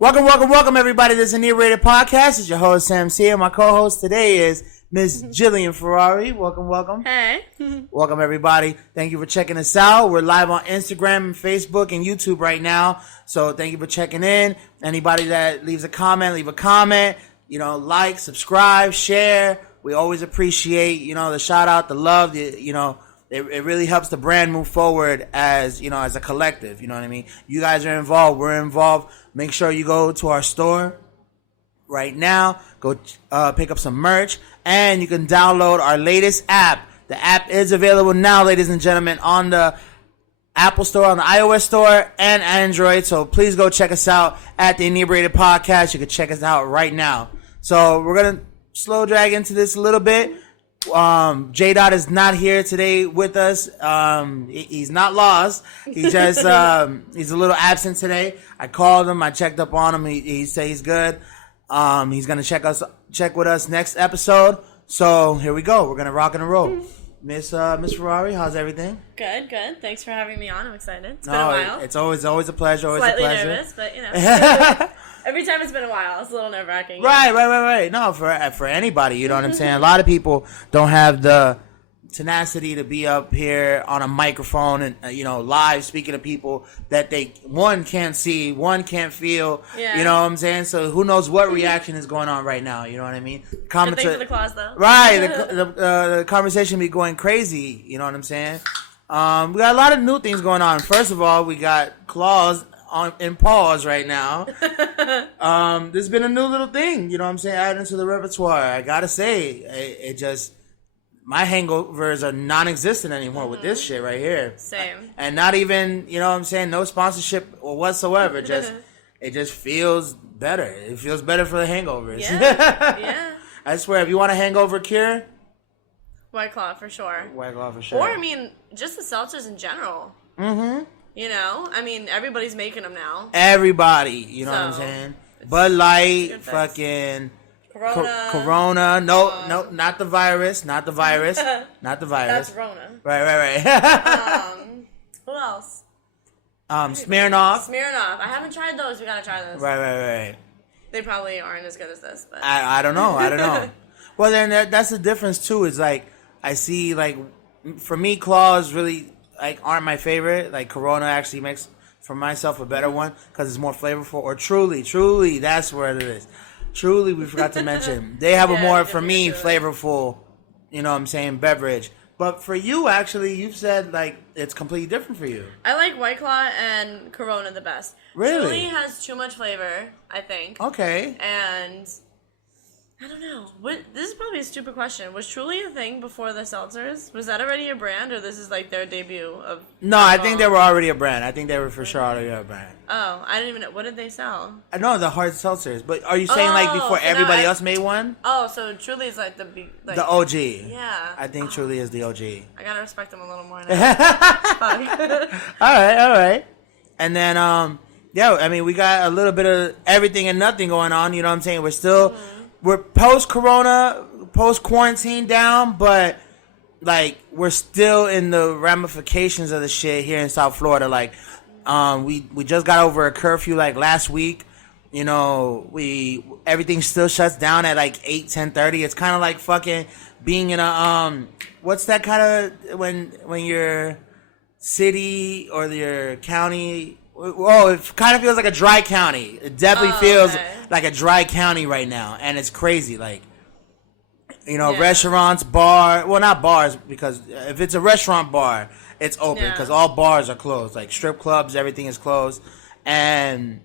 Welcome, everybody. This is Inebriated podcast. It's your host, Sam C. And my co-host today is Miss Jillian Ferrari. Welcome. Hey. Welcome, everybody. Thank you for checking us out. We're live on Instagram and Facebook and YouTube right now. So thank you for checking in. Anybody that leaves a comment, leave a comment. Like, subscribe, share. We always appreciate, the shout out, the love, it really helps the brand move forward as a collective. You know what I mean? You guys are involved. We're involved. Make sure you go to our store right now. Go pick up some merch. And you can download our latest app. The app is available now, ladies and gentlemen, on the Apple Store, on the iOS Store, and Android. So please go check us out at the Inebriated Podcast. You can check us out right now. So we're going to slow drag into this a little bit. J Dot is not here today with us. He's not lost. He just he's a little absent today. I called him. I checked up on him. He said he's good. He's gonna check with us next episode. So here we go. We're gonna rock and roll. Miss Ferrari, how's everything? Good. Thanks for having me on. I'm excited. It's been a while. It's always a pleasure. Slightly nervous, but every time it's been a while, it's a little nerve-wracking. Right. No, for anybody, you know what I'm saying? A lot of people don't have the tenacity to be up here on a microphone and, live speaking to people that they, one, can't see, one, can't feel. Yeah. You know what I'm saying? So who knows what reaction is going on right now, you know what I mean? Good thing for the claws, though. Right. The conversation be going crazy, you know what I'm saying? We got a lot of new things going on. First of all, we got claws in pause right now. There's been a new little thing, you know what I'm saying, added into the repertoire. I gotta say, it just, my hangovers are non-existent anymore with this shit right here. Same. And not even, you know what I'm saying, no sponsorship or whatsoever. It just feels better. It feels better for the hangovers. Yeah. I swear, if you want a hangover cure, White Claw for sure. Or, just the seltzers in general. Mm-hmm. Everybody's making them now. Everybody, you know what I'm saying? Bud Light, fucking Corona. No, not the virus. Not the virus. That's Rona. Right. Who else? Smirnoff. I haven't tried those. We gotta try those. Right. They probably aren't as good as this, but I don't know. Well, then that's the difference too. Is like I see, like, for me, claws really aren't my favorite. Like Corona actually makes for myself a better one because it's more flavorful. Or Truly, that's where it is. Truly, we forgot to mention. They have a more, for me, flavorful, you know what I'm saying, beverage. But for you, actually, you've said, it's completely different for you. I like White Claw and Corona the best. Really? Truly has too much flavor, I think. Okay. And I don't know. This is probably a stupid question. Was Truly a thing before the seltzers? Was that already a brand, or this is their debut of? No, I think they were already a brand. I think they were for sure already a brand. Oh, I didn't even know. What did they sell? I know the hard seltzers, but are you saying before so everybody else made one? Oh, so Truly is the the OG. Yeah. I think Truly is the OG. I gotta respect them a little more now. All right. And then we got a little bit of everything and nothing going on. You know what I'm saying? We're still. We're post-corona, post-quarantine down, but, we're still in the ramifications of the shit here in South Florida. We just got over a curfew, last week. Everything still shuts down at, 8, 10:30. It's kind of like fucking being in a, what's that kind of, when your city or your county... Oh, it kind of feels like a dry county. It definitely feels like a dry county right now, and it's crazy. Restaurants, not bars, because if it's a restaurant bar, it's open because all bars are closed. Strip clubs, everything is closed, and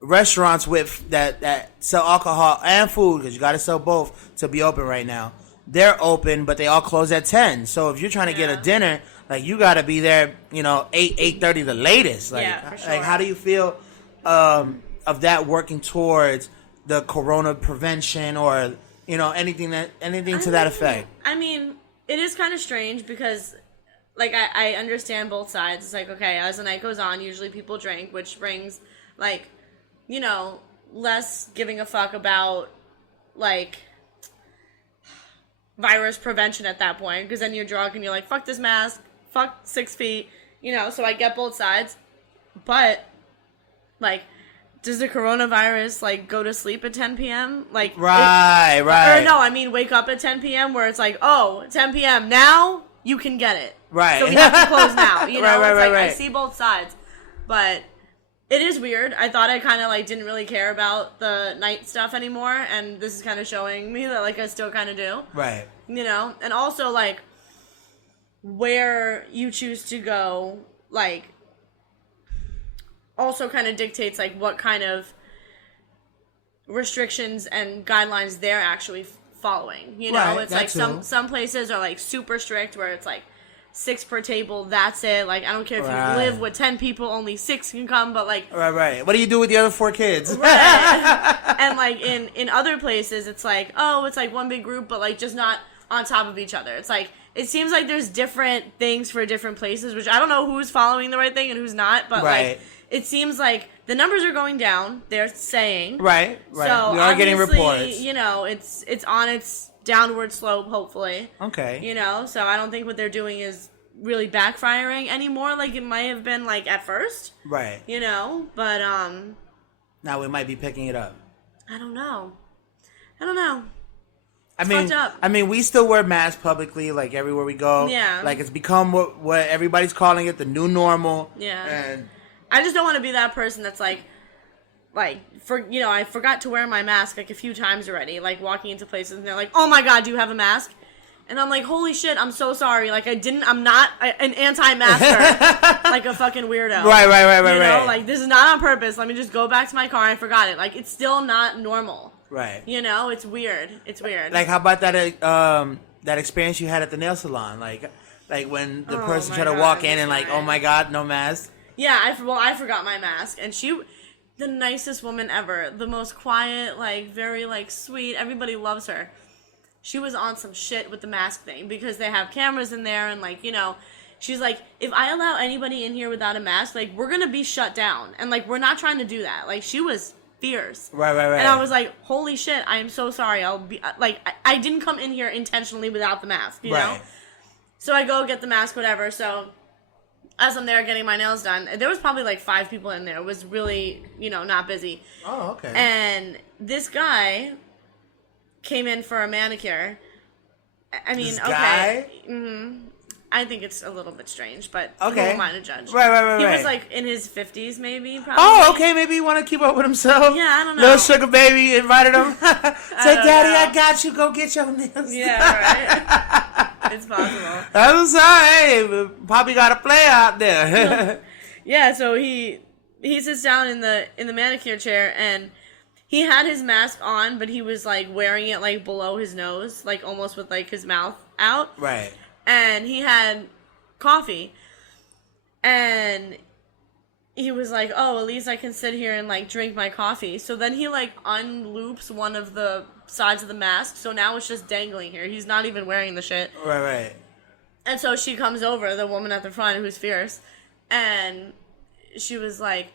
restaurants with that sell alcohol and food, because you got to sell both to be open right now. They're open, but they all close at 10. So if you're trying to get a dinner, you got to be there, 8:30 the latest. For sure. How do you feel of that working towards the corona prevention or, anything to that effect? It is kind of strange because, I understand both sides. It's okay, as the night goes on, usually people drink, which brings, less giving a fuck about, virus prevention at that point, because then you're drunk and you're like, fuck this mask, fuck 6 feet, so I get both sides. But, does the coronavirus, like, go to sleep at 10 p.m.? Like, right. Or no, I mean, wake up at 10 p.m. where it's like, oh, 10 p.m. now, you can get it. Right. So we have to close now. You know, right. I see both sides. But it is weird. I thought I kind of, like, didn't really care about the night stuff anymore. And this is kind of showing me that, like, I still kind of do. Right. You know? And also, like, where you choose to go, like, also kind of dictates, like, what kind of restrictions and guidelines they're actually following. You know, right, it's like some places are, like, super strict where it's, like, 6 per table, that's it. Like, I don't care if you live with 10 people, only 6 can come, but, like... Right. What do you do with the other 4 kids? Right. And, like, in other places, it's like, oh, it's, like, one big group, but, like, just not on top of each other. It's, like, it seems like there's different things for different places, which I don't know who's following the right thing and who's not, but, like... It seems like the numbers are going down. They're saying right. So we are getting reports. You know, it's on its downward slope. Hopefully. Okay. You know, so I don't think what they're doing is really backfiring anymore, like it might have been like at first. Right. You know, but now we might be picking it up. I don't know. I mean, we still wear masks publicly, like everywhere we go. Yeah. Like it's become what everybody's calling it, the new normal. Yeah. And I just don't want to be that person that's like, I forgot to wear my mask like a few times already, like walking into places and they're like, oh my God, do you have a mask? And I'm like, holy shit, I'm so sorry. Like, I'm not an anti-masker, like a fucking weirdo. Right. You know, like, this is not on purpose. Let me just go back to my car. I forgot it. Like, it's still not normal. Right. You know, it's weird. Like, how about that experience you had at the nail salon? Like when the person tried to walk in and like, oh my God, no mask? Yeah, I forgot my mask. And the nicest woman ever. The most quiet, like, very, like, sweet. Everybody loves her. She was on some shit with the mask thing because they have cameras in there and, like, you know, she's like, if I allow anybody in here without a mask, like, we're going to be shut down. And, like, we're not trying to do that. Like, she was fierce. Right. And I was like, holy shit, I am so sorry. I'll be, like, I didn't come in here intentionally without the mask, you know? So I go get the mask, whatever. So as I'm there getting my nails done, there was probably, like, 5 people in there. It was really, you know, not busy. Oh, okay. And this guy came in for a manicure. I mean, guy? Mm-hmm. I think it's a little bit strange, but okay. who am I to judge? Right. He was like in his 50s, maybe. Probably. Oh, okay. Maybe he want to keep up with himself. Yeah, I don't know. Little sugar baby invited him. Say, Daddy, I got you. Go get your nails. Yeah, right. It's possible. That was hey, Poppy got a play out there. Yeah, so he sits down in the manicure chair and he had his mask on, but he was like wearing it like below his nose, like almost with like his mouth out. Right. And he had coffee. And he was like, oh, at least I can sit here and like drink my coffee. So then he like unloops one of the sides of the mask. So now it's just dangling here. He's not even wearing the shit. Right. And so she comes over, the woman at the front who's fierce. And she was like,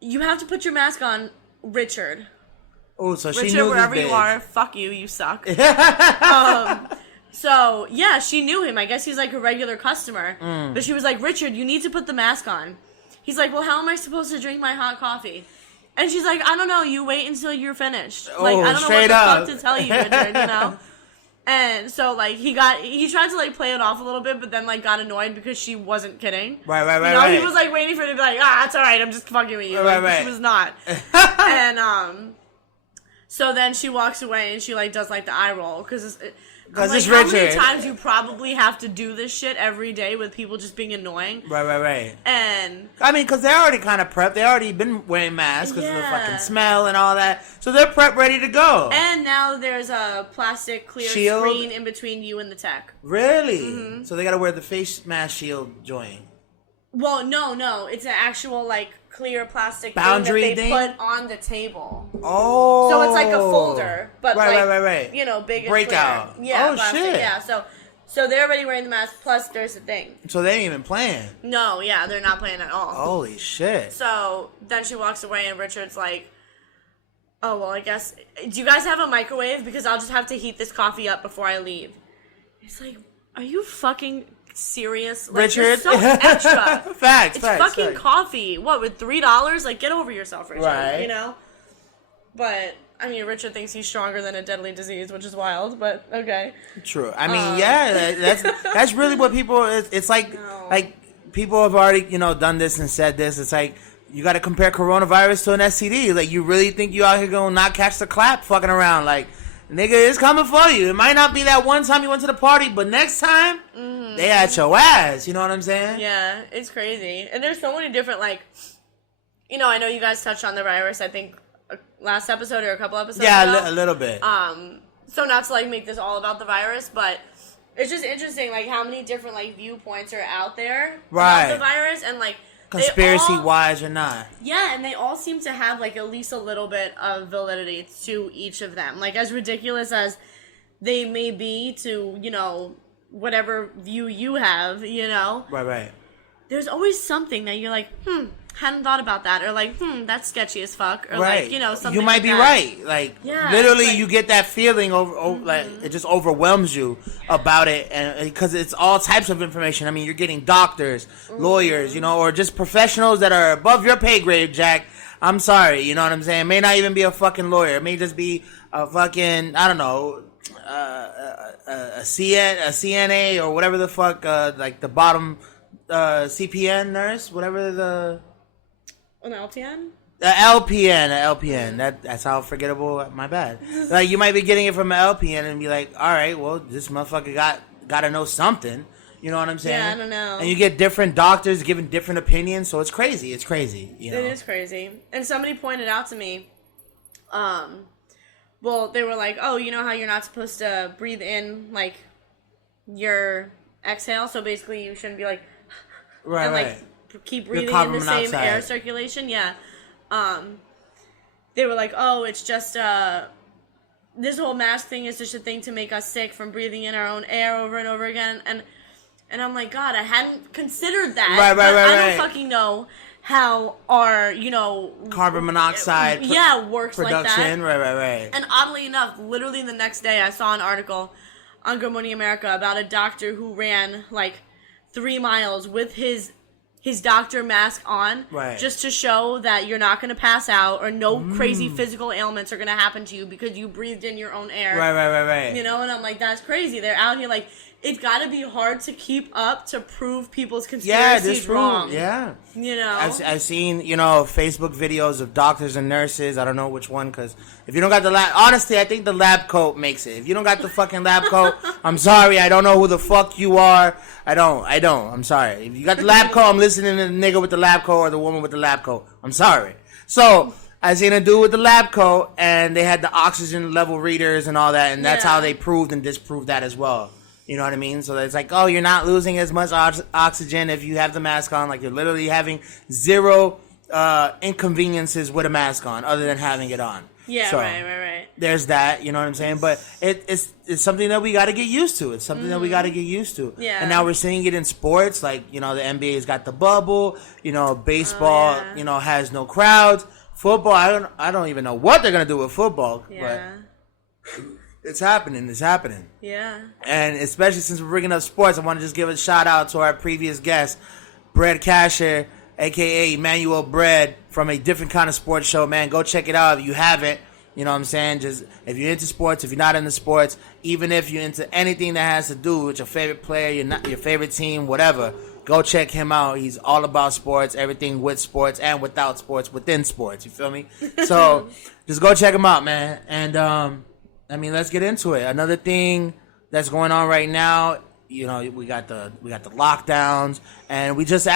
you have to put your mask on, Richard. Oh, so she Richard, knew wherever this you bitch. are, fuck you, you suck. So, yeah, she knew him. I guess he's like a regular customer. But she was like, Richard, you need to put the mask on. He's like, well, how am I supposed to drink my hot coffee? And she's like, I don't know. You wait until you're finished. Like, I don't know what the fuck to tell you, Richard, you know? And so, like, he tried to, like, play it off a little bit, but then, like, got annoyed because she wasn't kidding. Right. He was, like, waiting for her to be like, it's all right, I'm just fucking with you. Right. She was not. And, so then she walks away and she, like, does, like, the eye roll, because it's Richard. How many times you probably have to do this shit every day with people just being annoying? Right. And I mean, because they're already kind of prepped. They already been wearing masks because of the fucking smell and all that. So they're prepped, ready to go. And now there's a plastic clear shield? screen in between you and the tech. Really? Mm-hmm. So they got to wear the face mask shield joint. Well, no. It's an actual, like, clear plastic boundary thing that they put on the table. Oh. So it's like a folder, but right. You know, big and breakout. Clear. Yeah. Oh, plastic, shit. Yeah. So they're already wearing the mask. Plus, there's a thing. So they ain't even playing. No. Yeah, they're not playing at all. Holy shit. So then she walks away, and Richard's like, "Oh well, I guess. Do you guys have a microwave? Because I'll just have to heat this coffee up before I leave." It's like, are you fucking serious. Like, Richard. you're so extra. Facts. It's fucking coffee. What, with $3? Like, get over yourself, Richard. Right. You know? But, I mean, Richard thinks he's stronger than a deadly disease, which is wild, but okay. True. I mean, that's really what people, it's like, people have already, done this and said this. It's like, you got to compare coronavirus to an STD. Like, you really think you out here going to not catch the clap fucking around? Like, nigga, it's coming for you. It might not be that one time you went to the party, but next time, they at your ass. You know what I'm saying? Yeah, it's crazy. And there's so many different, like, I know you guys touched on the virus, I think, last episode or a couple episodes ago. Yeah, a little bit. So not to, like, make this all about the virus, but it's just interesting, like, how many different, like, viewpoints are out there about the virus, and, like, conspiracy-wise or not. Yeah, and they all seem to have, like, at least a little bit of validity to each of them. Like, as ridiculous as they may be to, whatever view you have, Right. There's always something that you're like, hadn't thought about that. Or like, that's sketchy as fuck. Or right. like, something you might like be that. right. Like, literally, you get that feeling like it just overwhelms you about it, and because it's all types of information. I mean, you're getting doctors, lawyers, or just professionals that are above your pay grade, Jack. I'm sorry, you know what I'm saying? It may not even be a fucking lawyer. It may just be a fucking, I don't know, a CNA or whatever the fuck, like the bottom CPN nurse, whatever an LPN? LPN. That's how forgettable. My bad. Like, you might be getting it from an LPN and be like, all right, well, this motherfucker got to know something. You know what I'm saying? Yeah, I don't know. And you get different doctors giving different opinions, so it's crazy. It's crazy. It is crazy. And somebody pointed out to me, well, they were like, oh, you know how you're not supposed to breathe in, like, your exhale? So basically you shouldn't be like, right. Keep breathing in the same air circulation. Yeah. They were like, oh, it's just this whole mask thing is just a thing to make us sick from breathing in our own air over and over again. And I'm like, God, I hadn't considered that. Right. I don't fucking know how our, carbon monoxide works production. Like that. Right. And oddly enough, literally the next day I saw an article on Good Morning America about a doctor who ran like 3 miles with his doctor mask on, just to show that you're not going to pass out or no crazy physical ailments are going to happen to you because you breathed in your own air. Right. And I'm like, that's crazy. They're out here like, it's got to be hard to keep up to prove people's conspiracies wrong. Yeah. I've seen, Facebook videos of doctors and nurses. I don't know which one, because if you don't got the lab, honestly, I think the lab coat makes it. If you don't got the fucking lab coat, I'm sorry. I don't know who the fuck you are. I don't. I'm sorry. If you got the lab coat, I'm listening to the nigga with the lab coat or the woman with the lab coat. I'm sorry. So, I seen a dude with the lab coat, and they had the oxygen level readers and all that, and that's how they proved and disproved that as well. You know what I mean? So it's like, oh, you're not losing as much oxygen if you have the mask on. Like, you're literally having zero inconveniences with a mask on other than having it on. Yeah, so, right. There's that, you know what I'm saying? But it's something that we got to get used to. It's something that we got to get used to. Yeah. And now we're seeing it in sports. Like, the NBA's got the bubble. Baseball, has no crowds. Football, I don't even know what they're going to do with football. Yeah. But it's happening. Yeah. And especially since we're bringing up sports, I want to just give a shout out to our previous guest, Brad Casher, a.k.a. Emmanuel Bread, from a different kind of sports show. Man, go check it out if you haven't. You know what I'm saying? Just if you're into sports, if you're not into sports, even if you're into anything that has to do with your favorite player, your favorite team, whatever, go check him out. He's all about sports, everything with sports and without sports, within sports. You feel me? So just go check him out, man. And let's get into it. Another thing that's going on right now, we got the lockdowns, and we just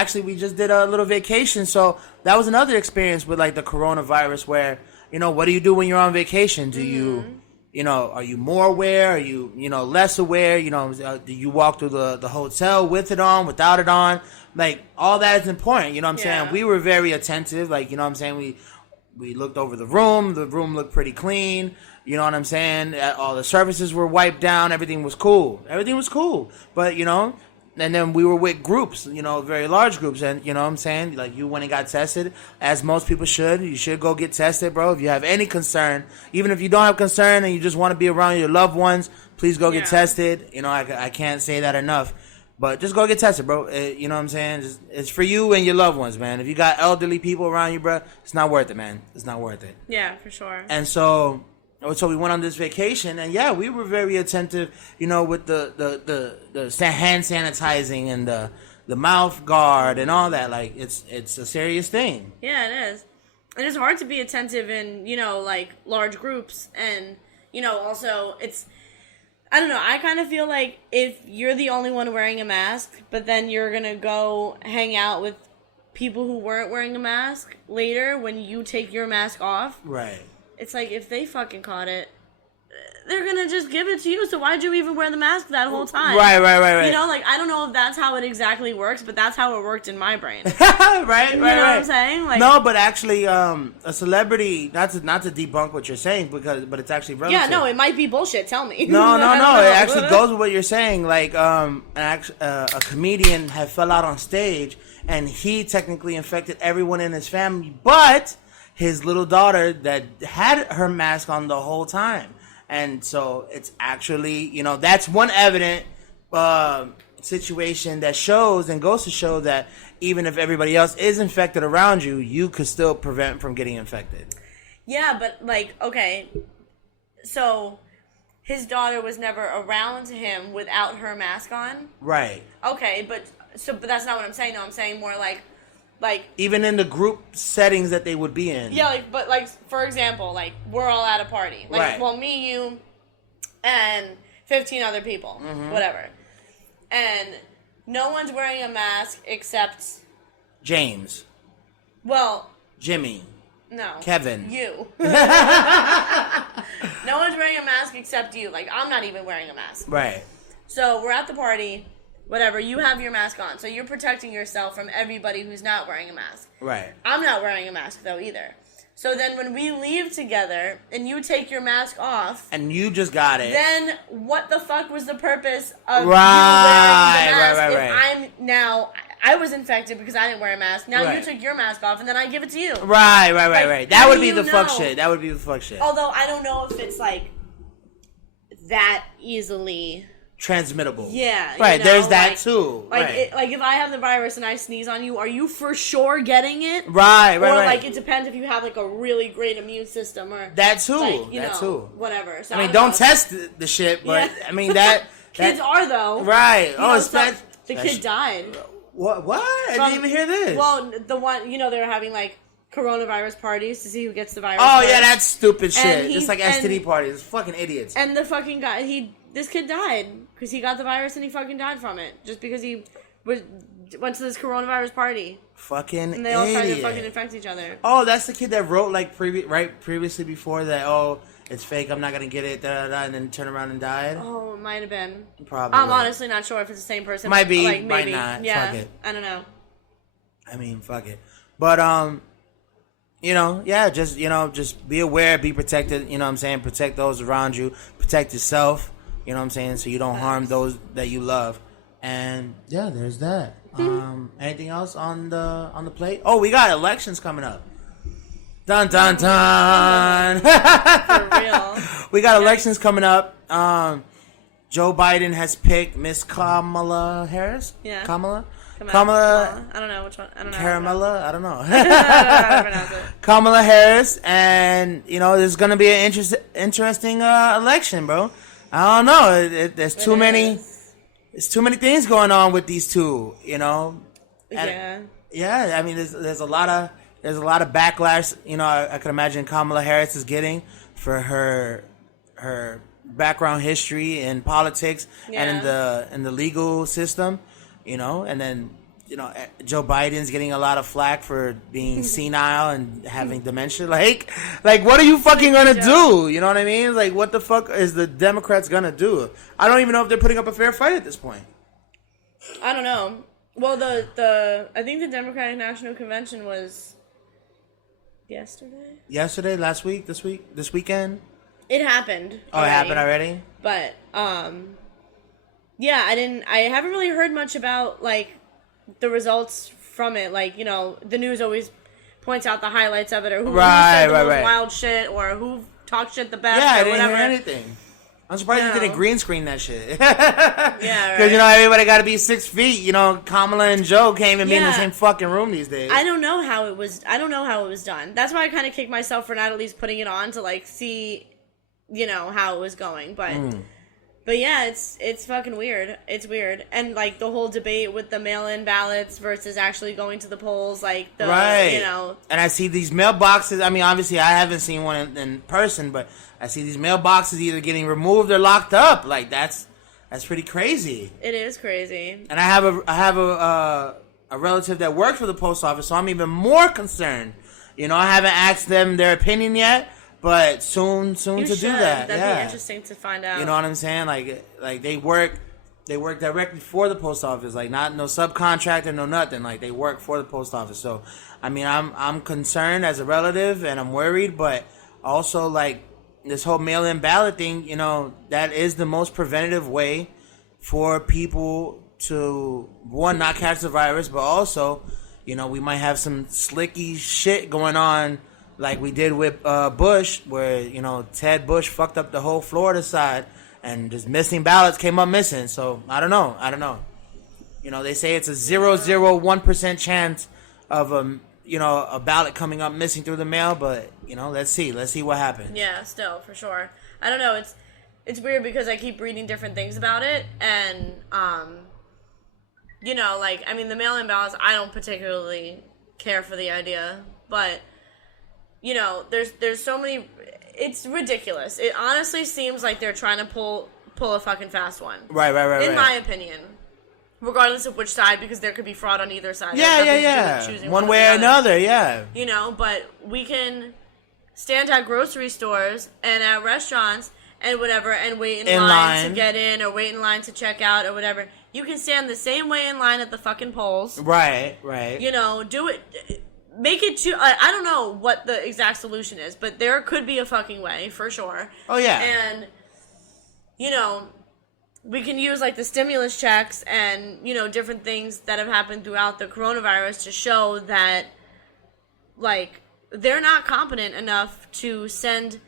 did a little vacation. So that was another experience with like the coronavirus, where what do you do when you're on vacation? Do you are you more aware? Are you less aware? Do you walk through the hotel with it on, without it on? Like, all that is important. You know what I'm saying? We were very attentive. Like, you know what I'm saying? We looked over the room. The room looked pretty clean. You know what I'm saying? All the surfaces were wiped down. Everything was cool. But, and then we were with groups, very large groups. And, you know what I'm saying? Like, you went and got tested, as most people should. You should go get tested, bro. If you have any concern, even if you don't have concern and you just want to be around your loved ones, please go get tested. I can't say that enough. But just go get tested, bro. You know what I'm saying? It's for you and your loved ones, man. If you got elderly people around you, bro, it's not worth it, man. It's not worth it. Yeah, for sure. And so we went on this vacation, and yeah, we were very attentive, you know, with the hand sanitizing and the mouth guard and all that. Like, it's a serious thing. Yeah, it is. And it's hard to be attentive in, you know, like, large groups. And, you know, also, I don't know, I kind of feel like if you're the only one wearing a mask, but then you're going to go hang out with people who weren't wearing a mask later when you take your mask off. Right. It's like, if they fucking caught it, they're going to just give it to you. So why'd you even wear the mask that whole time? Right. You know, like, I don't know if that's how it exactly works, but that's how it worked in my brain. right. You know what I'm saying? Like, no, but actually, a celebrity, not to debunk what you're saying, but it's actually relative. yeah, no, it might be bullshit. Tell me. No. It actually goes with what you're saying. Like, a comedian had fell out on stage, and he technically infected everyone in his family, but his little daughter that had her mask on the whole time. And so it's actually, you know, that's one evident situation that shows and goes to show that even if everybody else is infected around you, you could still prevent from getting infected. Yeah, but like, okay, so his daughter was never around him without her mask on? Right. Okay, but that's not what I'm saying. No, I'm saying more like even in the group settings that they would be in. Yeah, but for example, like, we're all at a party. Like, right. Well, me, you, and 15 other people. Mm-hmm. Whatever. And no one's wearing a mask except James. Well, Jimmy. No. Kevin. You. No one's wearing a mask except you. Like, I'm not even wearing a mask. Right. So, we're at the party. Whatever, you have your mask on. So you're protecting yourself from everybody who's not wearing a mask. Right. I'm not wearing a mask, though, either. So then when we leave together and you take your mask off... And you just got it. Then what the fuck was the purpose of you wearing the mask if I'm now... I was infected because I didn't wear a mask. Now you took your mask off and then I give it to you. Right. That would be the fuck shit. That would be the fuck shit. Although I don't know if it's, like, that easily... transmittable. Yeah. Right, you know, there's that too. Like, right. Like, if I have the virus and I sneeze on you, are you for sure getting it? Right. Or, like, it depends if you have, like, a really great immune system or... That too. Like, that too. Whatever. So, I mean, don't test the shit, but, I mean, that... Kids are, though. Right. The kid died. What? I didn't even hear this. Well, the one, you know, they were having, like, coronavirus parties to see who gets the virus first. Yeah, that's stupid shit. Just like STD parties. It's fucking idiots. And the fucking guy, this kid died because he got the virus and he fucking died from it just because he went to this coronavirus party. Fucking and they all tried to fucking infect each other. Oh, that's the kid that wrote like previously before that. Oh, it's fake. I'm not gonna get it. And then turn around and died. Oh, it might have been. Probably. I'm honestly not sure if it's the same person. Might be. Like, might maybe. not. Yeah. Fuck it. I don't know. I mean, fuck it. But you know, yeah, just be aware, be protected. You know what I'm saying? Protect those around you. Protect yourself. You know what I'm saying? So you don't harm those that you love. And yeah, there's that. Anything else on the plate? Oh, we got elections coming up. Dun dun dun. For real. We got elections coming up. Joe Biden has picked Miss Kamala Harris. Yeah. Kamala. I don't know which one. I don't know. Caramella. I don't know. I don't know how to pronounce it. Kamala Harris, and you know there's gonna be an interesting election, bro. I don't know. There's too many. There's too many things going on with these two. You know. And, yeah. I mean, there's a lot of backlash. You know, I can imagine Kamala Harris is getting for her background history in politics and in the legal system. You know, and then, you know, Joe Biden's getting a lot of flack for being senile and having dementia. Like, what are you fucking gonna do? You know what I mean? Like, what the fuck is the Democrats gonna do? I don't even know if they're putting up a fair fight at this point. I don't know. Well, I think the Democratic National Convention was yesterday. Yesterday, last week, this weekend. It happened. Oh, it happened already? But yeah, I haven't really heard much about, like, the results from it. Like, you know, the news always points out the highlights of it, or who said the most wild shit, or who talked shit the best, or I didn't whatever. hear anything. I'm surprised No. you didn't green screen that shit. Yeah, right. Because, you know, everybody got to be 6 feet. You know, Kamala and Joe can't even be in the Yeah. same fucking room these days. I don't know how it was done. That's why I kind of kicked myself for not at least putting it on to like see, you know, how it was going. But yeah, it's fucking weird. It's weird. And like the whole debate with the mail-in ballots versus actually going to the polls, like the Right. you know. And I see these mailboxes. I mean, obviously, I haven't seen one in person, but I see these mailboxes either getting removed or locked up. Like that's pretty crazy. It is crazy. And I have a relative that works for the post office, so I'm even more concerned. You know, I haven't asked them their opinion yet, but soon You to should. do that. That'd be interesting to find out. You know what I'm saying? Like they work directly for the post office. Like not no subcontractor, no nothing. Like they work for the post office. So I mean, I'm concerned as a relative, and I'm worried, but also like this whole mail-in ballot thing. You know, that is the most preventative way for people to one, not catch the virus, but also, you know, we might have some slicky shit going on. Like we did with Bush, where, you know, Ted Bush fucked up the whole Florida side, and just missing ballots came up missing. So I don't know. You know, they say it's a 0.001% chance of a ballot coming up missing through the mail, but you know, let's see what happens. Yeah, still for sure. I don't know. It's weird because I keep reading different things about it, and you know, like I mean, the mail-in ballots. I don't particularly care for the idea, but. You know, there's so many. It's ridiculous. It honestly seems like they're trying to pull a fucking fast one. Right. In my opinion, regardless of which side, because there could be fraud on either side. Yeah. Choosing one way or another, yeah. You know, but we can stand at grocery stores and at restaurants and whatever, and wait in line to get in, or wait in line to check out, or whatever. You can stand the same way in line at the fucking polls. Right. You know, do it. Make it too. I don't know what the exact solution is, but there could be a fucking way for sure. Oh yeah. And you know, we can use like the stimulus checks and you know different things that have happened throughout the coronavirus to show that like they're not competent enough to send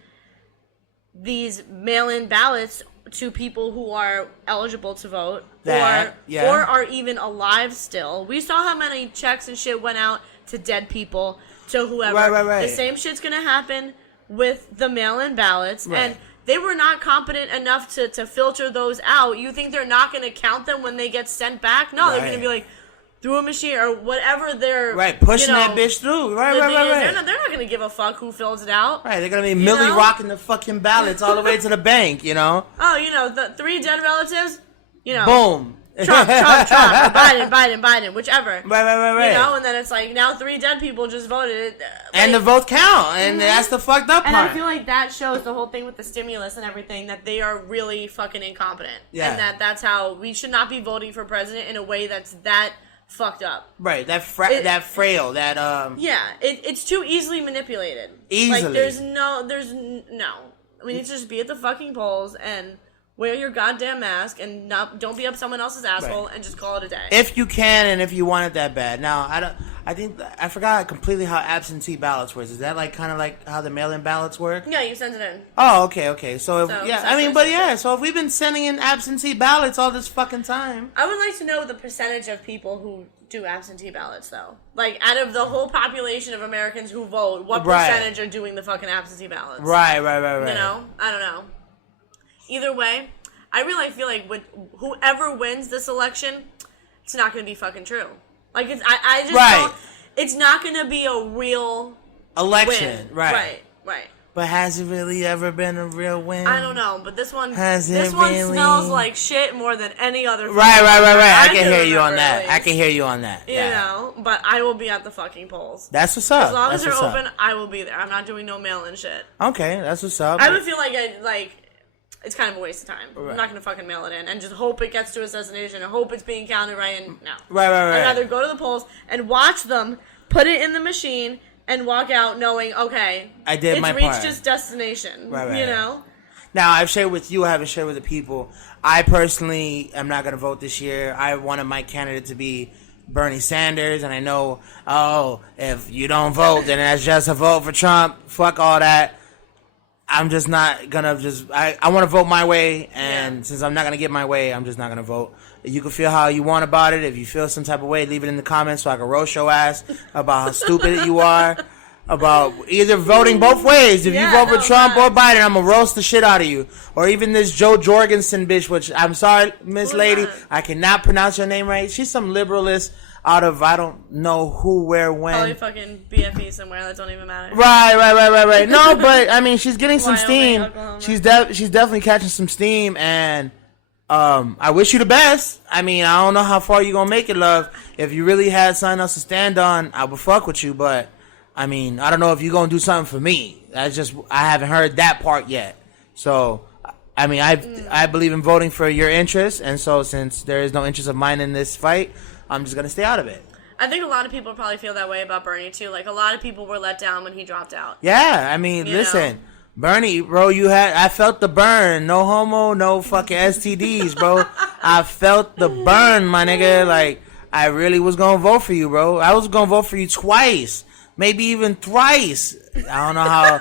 these mail-in ballots to people who are eligible to vote or are even alive still. We saw how many checks and shit went out to dead people, to whoever. Right. The same shit's gonna happen with the mail-in ballots, and they were not competent enough to filter those out. You think they're not gonna count them when they get sent back? No, they're gonna be like, through a machine or whatever they're... pushing that bitch through. Right. They're not gonna give a fuck who fills it out. Right, they're gonna be Millie rocking the fucking ballots all the way to the bank, you know? Oh, you know, the 3 dead relatives, you know... Boom. Trump, or Biden, whichever. Right. You know, and then it's like, now 3 dead people just voted. And the votes count, and that's the fucked up part. And I feel like that shows the whole thing with the stimulus and everything, that they are really fucking incompetent. Yeah. And that's how we should not be voting for president in a way that's that fucked up. Right, that frail, Yeah, it's too easily manipulated. Easily. Like, there's no. We need to just be at the fucking polls and... wear your goddamn mask and don't be up someone else's asshole and just call it a day. If you can and if you want it that bad. Now, I forgot completely how absentee ballots works. Is that like kind of like how the mail-in ballots work? Yeah, you send it in. Oh, okay. So if we've been sending in absentee ballots all this fucking time. I would like to know the percentage of people who do absentee ballots, though. Like, out of the whole population of Americans who vote, what percentage are doing the fucking absentee ballots? Right. You know? I don't know. Either way, I really feel like with whoever wins this election, it's not going to be fucking true. Like, I just don't... It's not going to be a real election. Win. Right. Right. But has it really ever been a real win? I don't know, but this one really... smells like shit more than any other. Right. I can hear you on that. I can hear you on that. You know, but I will be at the fucking polls. That's what's up. As long as they're open, I will be there. I'm not doing no mail-in shit. Okay, that's what's up. I would feel like it's kind of a waste of time. Right. I'm not going to fucking mail it in and just hope it gets to its destination and hope it's being counted right. And no. Right. I'd rather go to the polls and watch them, put it in the machine, and walk out knowing, okay, I did my part. It's reached its destination. Right. You know? Now, I've shared with you, I haven't shared with the people. I personally am not going to vote this year. I wanted my candidate to be Bernie Sanders, and I know, if you don't vote, then that's just a vote for Trump. Fuck all that. I'm just not gonna I want to vote my way, and since I'm not gonna get my way, I'm just not gonna vote. You can feel how you want about it. If you feel some type of way, leave it in the comments so I can roast your ass about how stupid you are. About either voting both ways. If you vote for Trump or Biden, I'm gonna roast the shit out of you. Or even this Joe Jorgensen bitch, which I'm sorry, Miss Lady, I cannot pronounce your name right. She's some liberalist out of I don't know who, where, when. Probably fucking BFE somewhere. That don't even matter. Right. No, but I mean, she's getting some steam. Oklahoma. She's definitely catching some steam, and I wish you the best. I mean, I don't know how far you gonna make it, love. If you really had something else to stand on, I would fuck with you, but. I mean, I don't know if you're going to do something for me. I haven't heard that part yet. So, I mean, I believe in voting for your interests. And so, since there is no interest of mine in this fight, I'm just going to stay out of it. I think a lot of people probably feel that way about Bernie, too. Like, a lot of people were let down when he dropped out. Yeah, I mean, listen. Bernie, bro, I felt the burn. No homo, no fucking STDs, bro. I felt the burn, my nigga. Like, I really was going to vote for you, bro. I was going to vote for you twice. Maybe even thrice. I don't know how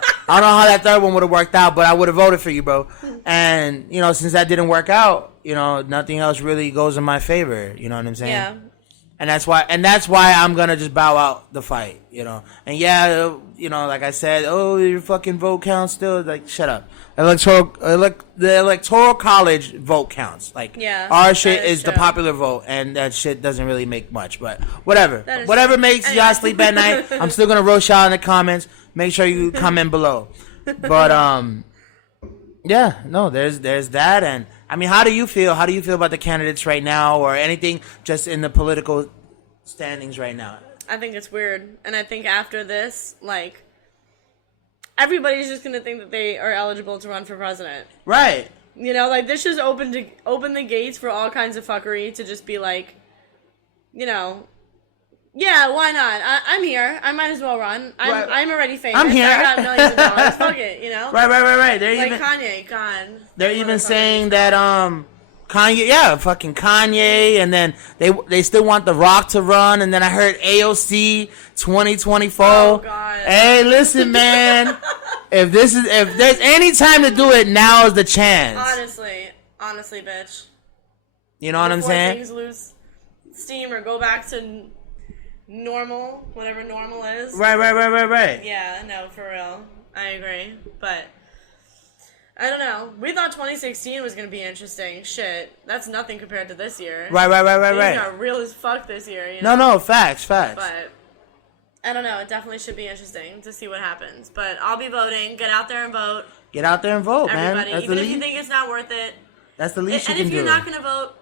that third one would have worked out, but I would have voted for you, bro. And, since that didn't work out, nothing else really goes in my favor. You know what I'm saying? Yeah. And that's why I'm gonna just bow out the fight, And like I said, your fucking vote counts still. Like, shut up. The electoral college vote counts. Like, our shit is the popular vote, and that shit doesn't really make much. But whatever, whatever makes y'all sleep at night. I'm still gonna roast y'all in the comments. Make sure you comment below. But there's that, and I mean, how do you feel? How do you feel about the candidates right now, or anything just in the political standings right now? I think it's weird, and I think after this, like, everybody's just gonna think that they are eligible to run for president. Right. Like, this just open the gates for all kinds of fuckery to just be like, yeah, why not? I'm here. I might as well run. I'm already famous. I'm here. I got millions of dollars. Fuck it, Right. Kanye, God. They're even saying that fucking Kanye, and then they still want The Rock to run, and then I heard AOC 2024. Oh God. Hey, listen, man. if there's any time to do it, now is the chance. Honestly, bitch. You know what I'm saying? Things lose steam or go back to normal, whatever normal is. Right. Yeah, no, for real. I agree. But I don't know. We thought 2016 was going to be interesting. Shit. That's nothing compared to this year. Right. Things got real as fuck this year, No, facts. But I don't know. It definitely should be interesting to see what happens. But I'll be voting. Get out there and vote. Get out there and vote, everybody. Man. Even if you think it's not worth it. That's the least you can do. And if you're not going to vote,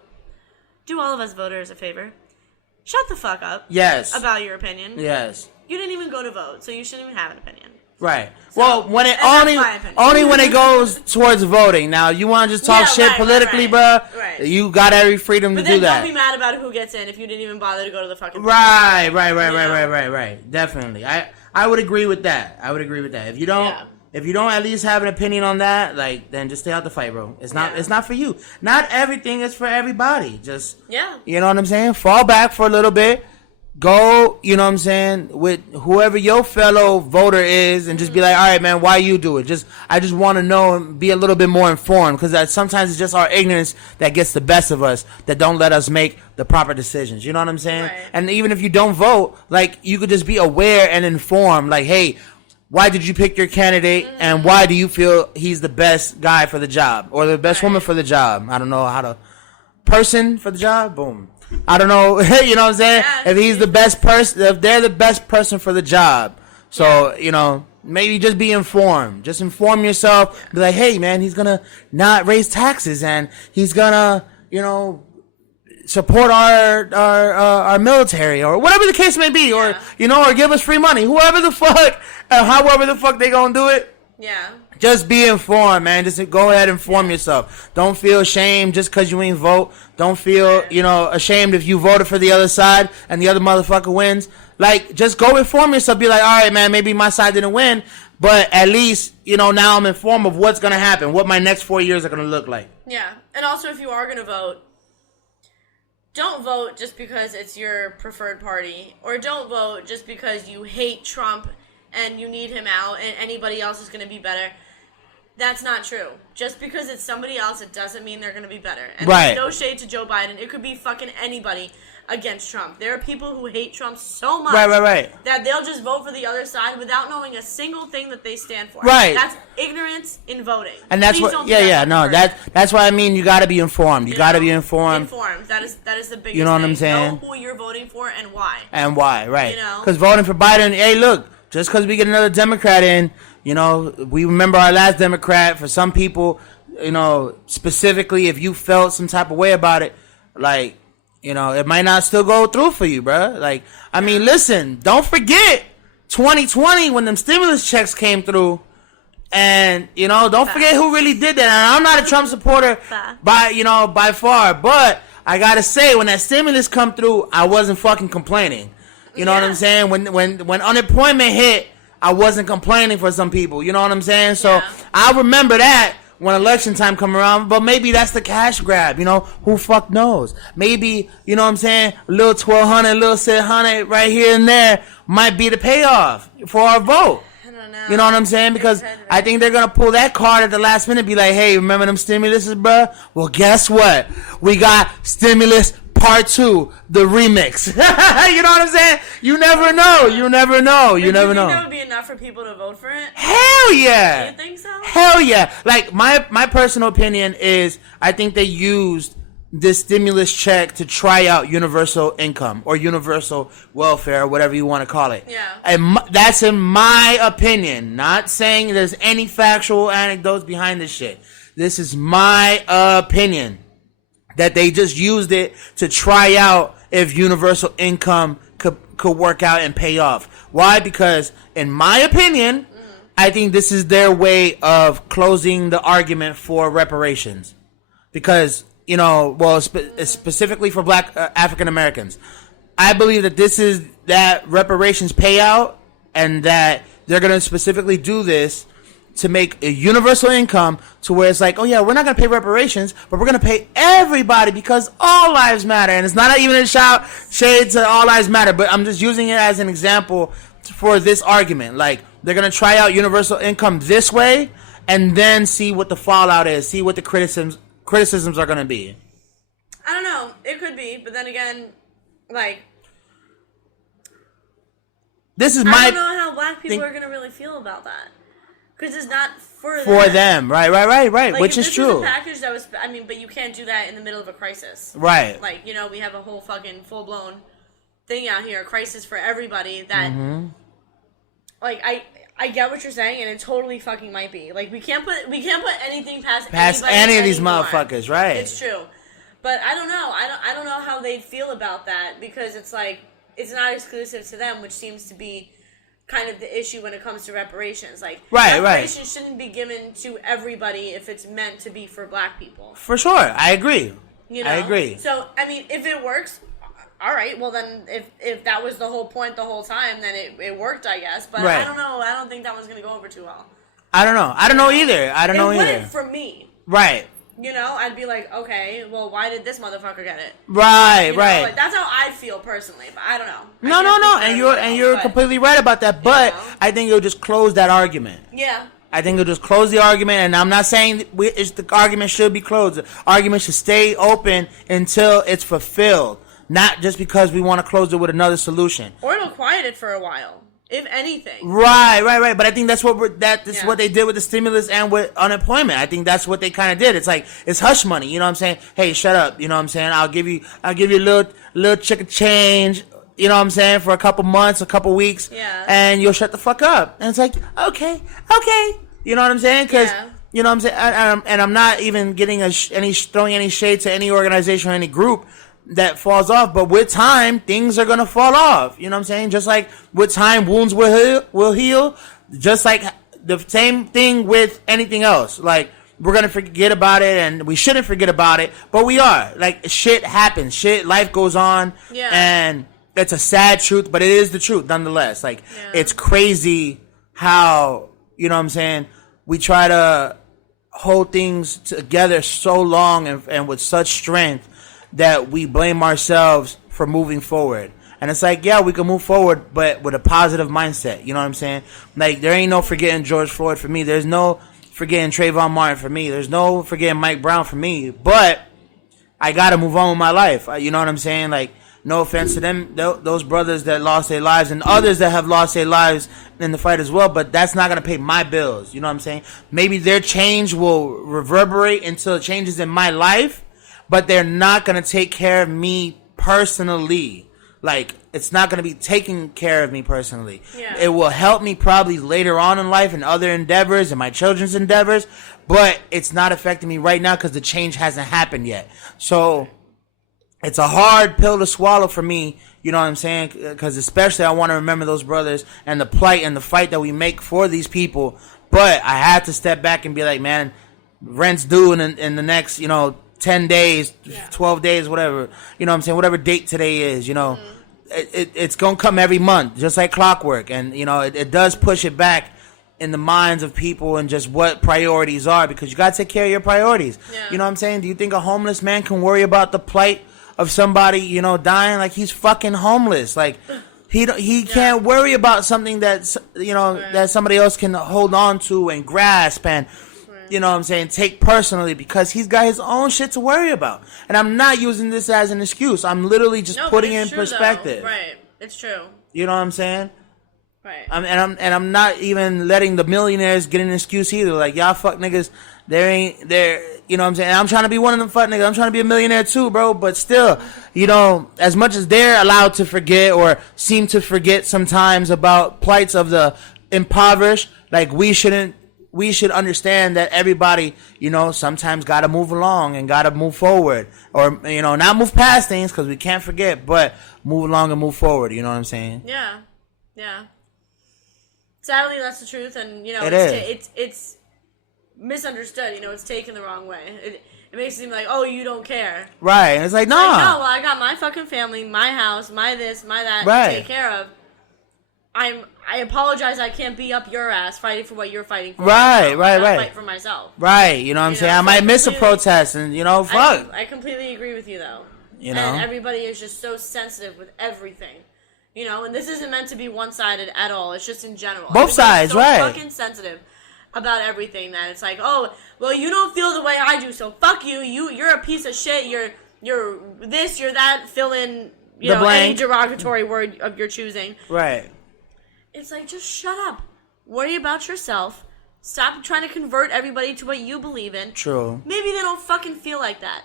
do all of us voters a favor. Shut the fuck up. Yes. About your opinion. Yes. You didn't even go to vote, so you shouldn't even have an opinion. Right. So, well, when it only when it goes towards voting. Now, you want to just talk shit politically, bro? Right. You got every freedom to do that. Don't be mad about who gets in if you didn't even bother to go to the fucking vote. Right. Definitely. I would agree with that. If you don't at least have an opinion on that, like, then just stay out the fight, bro. It's not for you. Not everything is for everybody. Just you know what I'm saying? Fall back for a little bit. Go, you know what I'm saying, with whoever your fellow voter is, and just be like, all right, man, why you do it? I just want to know and be a little bit more informed, because sometimes it's just our ignorance that gets the best of us, that don't let us make the proper decisions. You know what I'm saying? Right. And even if you don't vote, like, you could just be aware and informed, like, hey, why did you pick your candidate, and why do you feel he's the best guy for the job, or the best woman for the job? I don't know how to person for the job. Boom. I don't know, you know what I'm saying? Yeah, if he's the best person, if they're the best person for the job. So, maybe just be informed. Just inform yourself. Be like, hey, man, he's going to not raise taxes, and he's going to, support our military, or whatever the case may be, or, or give us free money. However the fuck they going to do it. Yeah. Just be informed, man. Just go ahead and inform yourself. Don't feel ashamed just because you ain't vote. Don't feel, ashamed if you voted for the other side and the other motherfucker wins. Like, just go inform yourself. Be like, all right, man, maybe my side didn't win, but at least, now I'm informed of what's going to happen, what my next 4 years are going to look like. Yeah. And also, if you are going to vote, don't vote just because it's your preferred party, or don't vote just because you hate Trump and you need him out and anybody else is going to be better. That's not true. Just because it's somebody else, it doesn't mean they're going to be better. And right. There's no shade to Joe Biden. It could be fucking anybody against Trump. There are people who hate Trump so much right. that they'll just vote for the other side without knowing a single thing that they stand for. Right. That's ignorance in voting. And that's Please what. That's why I mean. You got to be informed. You got to be informed. Informed. That is the biggest. You know what thing. I'm saying? Know who you're voting for and why. And why? Right. You know. Because voting for Biden. Hey, look. Just because we get another Democrat in, you know, we remember our last Democrat. For some people, you know, specifically, if you felt some type of way about it, like, you know, it might not still go through for you, bro. Like, I mean, listen, don't forget 2020 when them stimulus checks came through. And, you know, don't forget who really did that. And I'm not a Trump supporter by far. But I got to say, when that stimulus come through, I wasn't fucking complaining. You know what I'm saying? When unemployment hit, I wasn't complaining for some people. You know what I'm saying? So I remember that when election time come around. But maybe that's the cash grab. You know, who fuck knows? Maybe, you know what I'm saying, a little 1,200, a little 600 right here and there might be the payoff for our vote. I don't know. You know what I'm saying? Because I think they're going to pull that card at the last minute and be like, hey, remember them stimuluses, bruh? Well, guess what? We got stimulus Part 2, the remix. You know what I'm saying? You never know. You never know. You never know. Do you think that would be enough for people to vote for it? Hell yeah. Do you think so? Hell yeah. Like, my personal opinion is I think they used this stimulus check to try out universal income or universal welfare or whatever you want to call it. Yeah. And that's in my opinion. Not saying there's any factual anecdotes behind this shit. This is my opinion. That they just used it to try out if universal income could work out and pay off. Why? Because, in my opinion, I think this is their way of closing the argument for reparations. Because, you know, well, specifically for Black African Americans, I believe that this is that reparations payout, and that they're going to specifically do this to make a universal income to where it's like, oh yeah, we're not going to pay reparations, but we're going to pay everybody because all lives matter. And it's not even a shade to all lives matter, but I'm just using it as an example for this argument. Like, they're going to try out universal income this way and then see what the fallout is, see what the criticisms are going to be. I don't know. It could be, but then again, like, this is I don't know how Black people are going to really feel about that. Because it's not for them. Right. Like, which is true. Was a package that was, I mean, but you can't do that in the middle of a crisis. Right. Like, you know, we have a whole fucking full-blown thing out here, a crisis for everybody that, like, I get what you're saying, and it totally fucking might be. Like, we can't put anything past any of these motherfuckers, right? It's true. But I don't know. I don't know how they'd feel about that, because it's like, it's not exclusive to them, which seems to be kind of the issue when it comes to reparations. Like, reparations shouldn't be given to everybody if it's meant to be for Black people. For sure. I agree. You know? I agree. So, I mean, if it works, all right, well then, if that was the whole point the whole time, then it worked, I guess. But I don't know. I don't think that was going to go over too well. I don't know. I don't know either. It wouldn't for me. Right. You know, I'd be like, okay, well, why did this motherfucker get it? Right, right. Like, that's how I feel personally, but I don't know. No, and you're completely right about that. But I think it'll just close that argument. Yeah. I think it'll just close the argument, and I'm not saying the argument should be closed. The argument should stay open until it's fulfilled, not just because we want to close it with another solution. Or it'll quiet it for a while. If anything. Right. But I think that's what what they did with the stimulus and with unemployment. I think that's what they kind of did. It's like, it's hush money. You know what I'm saying? Hey, shut up. You know what I'm saying? I'll give you a little chick of change. You know what I'm saying? For a couple months, a couple weeks. Yeah. And you'll shut the fuck up. And it's like, okay. You know what I'm saying? Because, you know what I'm saying? And I'm not even getting throwing any shade to any organization or any group that falls off, but with time, things are going to fall off. You know what I'm saying? Just like with time, wounds will heal. Just like the same thing with anything else. Like, we're going to forget about it, and we shouldn't forget about it, but we are. Like, shit happens. Life goes on. Yeah. And it's a sad truth, but it is the truth nonetheless. Like, it's crazy how, you know what I'm saying, we try to hold things together so long and with such strength, that we blame ourselves for moving forward. And it's like, yeah, we can move forward, but with a positive mindset. You know what I'm saying? Like, there ain't no forgetting George Floyd for me. There's no forgetting Trayvon Martin for me. There's no forgetting Mike Brown for me. But I gotta move on with my life. You know what I'm saying? Like, no offense to them, those brothers that lost their lives and others that have lost their lives in the fight as well, but that's not going to pay my bills. You know what I'm saying? Maybe their change will reverberate until it changes in my life, but they're not going to take care of me personally. Like, it's not going to be taking care of me personally. Yeah. It will help me probably later on in life in other endeavors and my children's endeavors, but it's not affecting me right now because the change hasn't happened yet. So it's a hard pill to swallow for me, you know what I'm saying? Because especially I want to remember those brothers and the plight and the fight that we make for these people. But I had to step back and be like, man, rent's due in the next, 10 days, 12 days, whatever. You know what I'm saying? Whatever date today is, it's going to come every month, just like clockwork. And, it does push it back in the minds of people and just what priorities are, because you got to take care of your priorities. Yeah. You know what I'm saying? Do you think a homeless man can worry about the plight of somebody, dying? Like, he's fucking homeless. Like, he can't worry about something that's, that somebody else can hold on to and grasp and, you know what I'm saying, take personally, because he's got his own shit to worry about. And I'm not using this as an excuse. I'm literally just putting it in perspective. Though. Right. It's true. You know what I'm saying? Right. I'm not even letting the millionaires get an excuse either. Like, y'all fuck niggas, they're, you know what I'm saying? And I'm trying to be one of them fuck niggas. I'm trying to be a millionaire too, bro. But still, as much as they're allowed to forget or seem to forget sometimes about plights of the impoverished, like, we should understand that everybody, sometimes got to move along and got to move forward, or, not move past things, because we can't forget, but move along and move forward. You know what I'm saying? Yeah. Yeah. Sadly, that's the truth, and it's misunderstood. It's taken the wrong way. It makes it seem like, oh, you don't care. Right, and it's like, no. No, well, I got my fucking family, my house, my this, my that to take care of. I apologize. I can't be up your ass fighting for what you're fighting for. Right. Fight for myself. Right, you know what I'm saying? I might miss a protest, and fuck. I completely agree with you, though. And everybody is just so sensitive with everything. And this isn't meant to be one-sided at all. It's just in general. Both sides, so right. fucking sensitive about everything that it's like, oh, well, you don't feel the way I do, so fuck you. You're a piece of shit. You're this, you're that. Fill in, any derogatory word of your choosing. Right. It's like, just shut up. Worry about yourself. Stop trying to convert everybody to what you believe in. True. Maybe they don't fucking feel like that.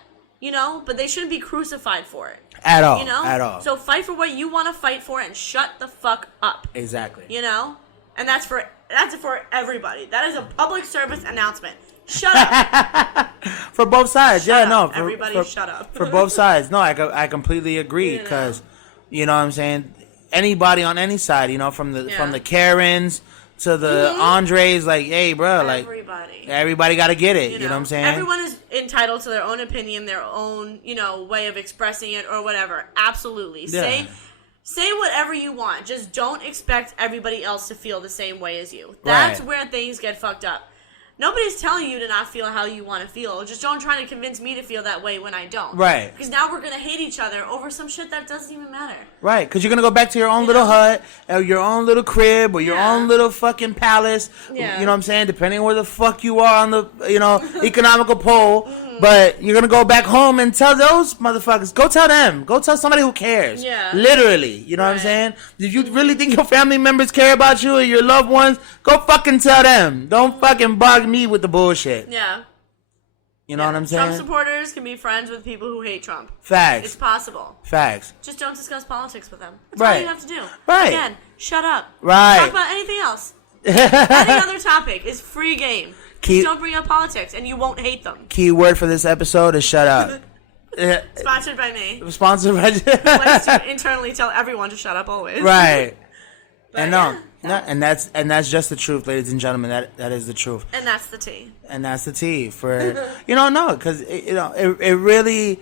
But they shouldn't be crucified for it. At all. At all. So fight for what you want to fight for and shut the fuck up. Exactly. And that's for everybody. That is a public service announcement. Shut up. For both sides. Shut yeah, up. no. Everybody shut up. For both sides. No, I completely agree, because, you know what I'm saying? Anybody on any side, from the Karens to the Andres, like, hey, bro, like, everybody got to get it. You know what I'm saying? Everyone is entitled to their own opinion, their own, way of expressing it or whatever. Absolutely. Yeah. Say whatever you want. Just don't expect everybody else to feel the same way as you. That's where things get fucked up. Nobody's telling you to not feel how you want to feel. Just don't try to convince me to feel that way when I don't. Right. Because now we're going to hate each other over some shit that doesn't even matter. Right. Because you're going to go back to your own little hut, or your own little crib, or your own little fucking palace. Yeah. You know what I'm saying? Depending on where the fuck you are on the, economical pole. But you're going to go back home and tell those motherfuckers. Go tell them. Go tell somebody who cares. Yeah. Literally. You know what I'm saying? If you really think your family members care about you or your loved ones, go fucking tell them. Don't fucking bug me with the bullshit. Yeah. You know what I'm saying? Trump supporters can be friends with people who hate Trump. Facts. It's possible. Facts. Just don't discuss politics with them. That's all you have to do. Right. Again, shut up. Right. Talk about anything else. Any other topic is free game. Don't bring up politics, and you won't hate them. Key word for this episode is shut up. Sponsored by me. Sponsored by likes to internally tell everyone to shut up always. Right. And and that's just the truth, ladies and gentlemen. That is the truth. And that's the tea. And that's the tea for no, because it really,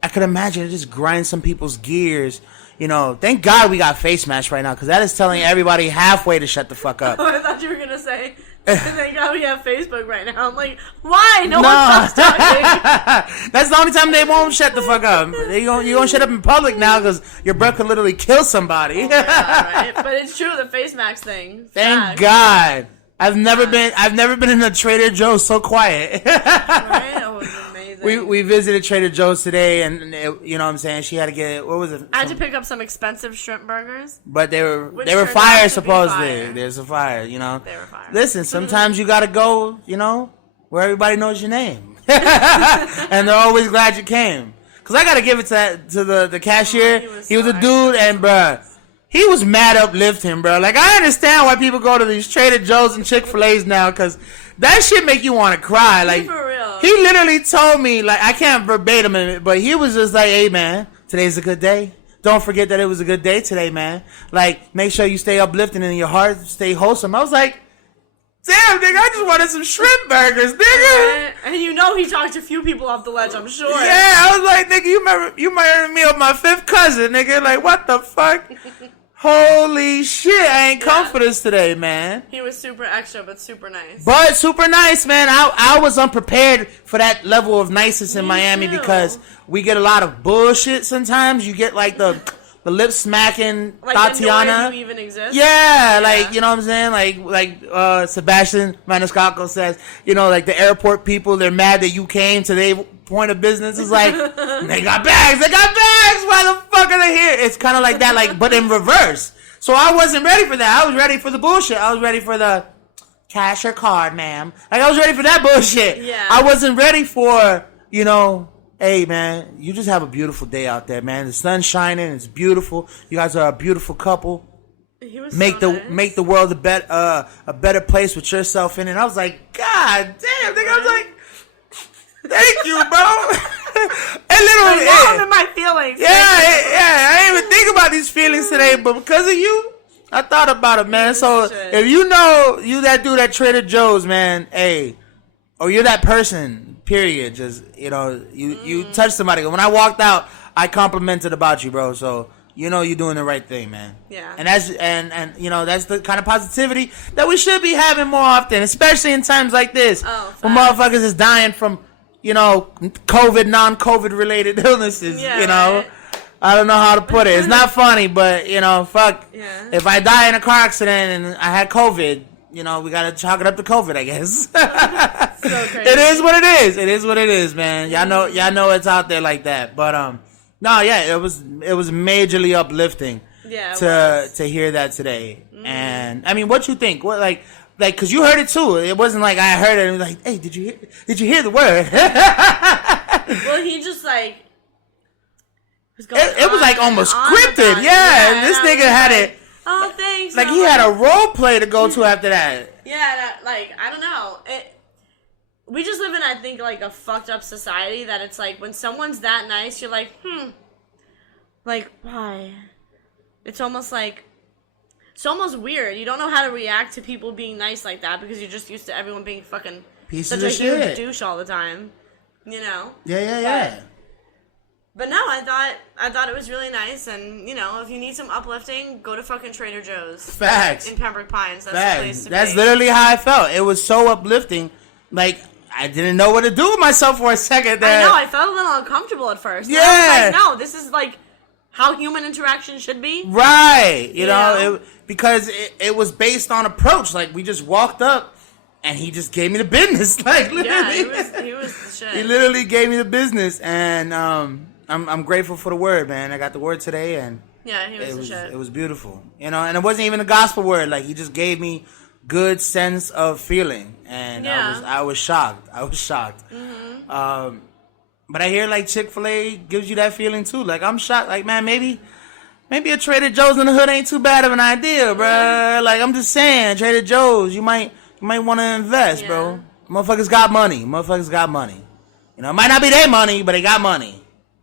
I could imagine it just grinds some people's gears. Thank God we got face mask right now, because that is telling everybody halfway to shut the fuck up. Oh, I thought you were gonna say, thank God we have Facebook right now. I'm like, why? No one stops talking. That's the only time they won't shut the fuck up. You're gonna shut up in public now, because your breath could literally kill somebody. Oh, yeah, right. But it's true, the face mask thing. Thank God. I've never been in a Trader Joe's so quiet. Right? It was amazing. We visited Trader Joe's today, and you know what I'm saying. She had to get what was it? I had to pick up some expensive shrimp burgers, but they were which fire turned out to be supposedly. fire. There's a fire, you know. They were fire. Listen, sometimes you gotta go, you know, where everybody knows your name, and they're always glad you came. Cause I gotta give it to the cashier. He was a dude, and bruh, he was mad uplifting, bro. Like, I understand why people go to these Trader Joe's and Chick-fil-A's now, because that shit make you want to cry. Like, for real. He literally told me, like, I can't verbatim it, but he was just like, hey, man, today's a good day. Don't forget that it was a good day today, man. Like, make sure you stay uplifting in your heart, stay wholesome. I was like, damn, nigga, I just wanted some shrimp burgers, nigga. And you know he talked a few people off the ledge, I'm sure. Yeah, I was like, nigga, you reminded me of my fifth cousin, nigga. Like, what the fuck? Holy shit, I ain't come for this today, man. He was super extra, but super nice. But super nice, man. I was unprepared for that level of niceness in Miami because we get a lot of bullshit sometimes. You get like the lip smacking like Tatiana. The even exists? Yeah, like, you know what I'm saying? Like Sebastian Maniscalco says, you know, like the airport people, they're mad that you came to their point of business. It's like, they got bags. Why the fuck are they here? It's kind of like that, like, but in reverse. So I wasn't ready for that. I was ready for the bullshit. I was ready for the cash or card, ma'am. Like, I was ready for that bullshit. Yeah. I wasn't ready for, you know, hey, man, you just have a beautiful day out there, man. The sun's shining. It's beautiful. You guys are a beautiful couple. He was Make the world a better place with yourself in it. And I was like, God damn, nigga. I was like, thank you, bro. And literally, I'm in my feelings. Yeah. I didn't even think about these feelings today, but because of you, I thought about it, man. So if you know you that dude at Trader Joe's, man, hey, or you're that person, period. Just, you know, you touched somebody. When I walked out, I complimented about you, bro. So you know you're doing the right thing, man. Yeah. And that's and you know that's the kind of positivity that we should be having more often, especially in times like this, when motherfuckers is dying from, you know, COVID, non-COVID related illnesses. Yeah, you know. Right. I don't know how to put it. It's not funny, but, you know, fuck. Yeah. If I die in a car accident and I had COVID, you know, we gotta chalk it up to COVID, I guess. So crazy. It is what it is. It is what it is, man. Y'all know it's out there like that. But no, yeah, it was majorly uplifting. Yeah. To hear that today. And I mean, what you think? What like because you heard it too. It wasn't like I heard it and was like, hey, did you hear the word? Well, he just like. It was like almost scripted, yeah. And this nigga had it. Oh, thanks. Like he had a role play to go to after that. Yeah, like I don't know. We just live in, I think, like a fucked up society that it's like when someone's that nice, you're like, like why? It's almost weird. You don't know how to react to people being nice like that because you're just used to everyone being fucking Pieces such a of shit. huge douche all the time. You know? Yeah. But no, I thought it was really nice, and you know, if you need some uplifting, go to fucking Trader Joe's. Facts. In Pembroke Pines, that's Facts. the place to That's be. literally how I felt. It was so uplifting. Like I didn't know what to do with myself for a second. I know. I felt a little uncomfortable at first. Yeah. I was like, no, this is like how human interaction should be. Right. You know, because it was based on approach. Like we just walked up, and he just gave me the business. Like literally, he was the shit. He literally gave me the business, and I'm grateful for the word, man. I got the word today, and yeah, he was the shit. It was beautiful, you know. And it wasn't even a gospel word. Like he just gave me good sense of feeling, and I was shocked. Mm-hmm. But I hear like Chick-fil-A gives you that feeling too. Like I'm shocked. Like man, maybe a Trader Joe's in the hood ain't too bad of an idea, bro. Like I'm just saying, Trader Joe's, you might want to invest, bro. Motherfuckers got money. You know, it might not be their money, but they got money.